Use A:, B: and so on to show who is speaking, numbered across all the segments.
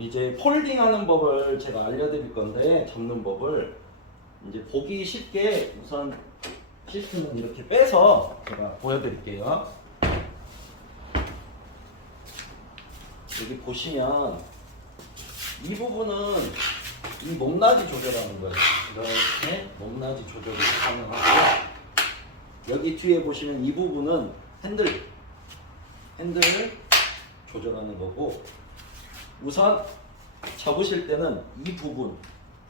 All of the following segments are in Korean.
A: 이제 폴딩하는 법을 제가 알려드릴 건데 접는 법을 이제 보기 쉽게 우선 시스템은 이렇게 빼서 제가 보여드릴게요. 여기 보시면 이 부분은 이 높낮이 조절하는 거예요. 이렇게 높낮이 조절이 가능하고요. 여기 뒤에 보시면 이 부분은 핸들 핸들 조절하는 거고 우선 접으실 때는 이 부분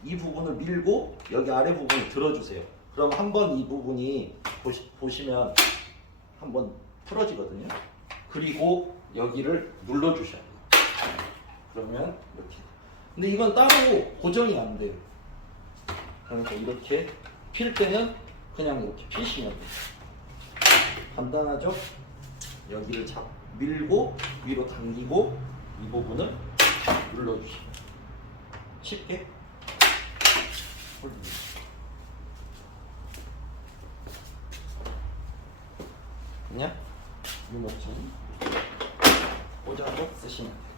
A: 이 부분을 밀고 여기 아래 부분을 들어주세요. 그럼 한번 이 부분이 보시, 보시면 한번 풀어지거든요. 그리고 여기를 눌러주셔야 돼요. 그러면 이렇게. 근데 이건 따로 고정이 안 돼요. 그러니까 이렇게 필 때는 그냥 이렇게 피시면 돼요. 간단하죠? 여기를 잡 밀고 위로 당기고 이 부분을 눌러주시면 쉽게. 그냥 유목처럼 꽂아서 쓰시면 돼요.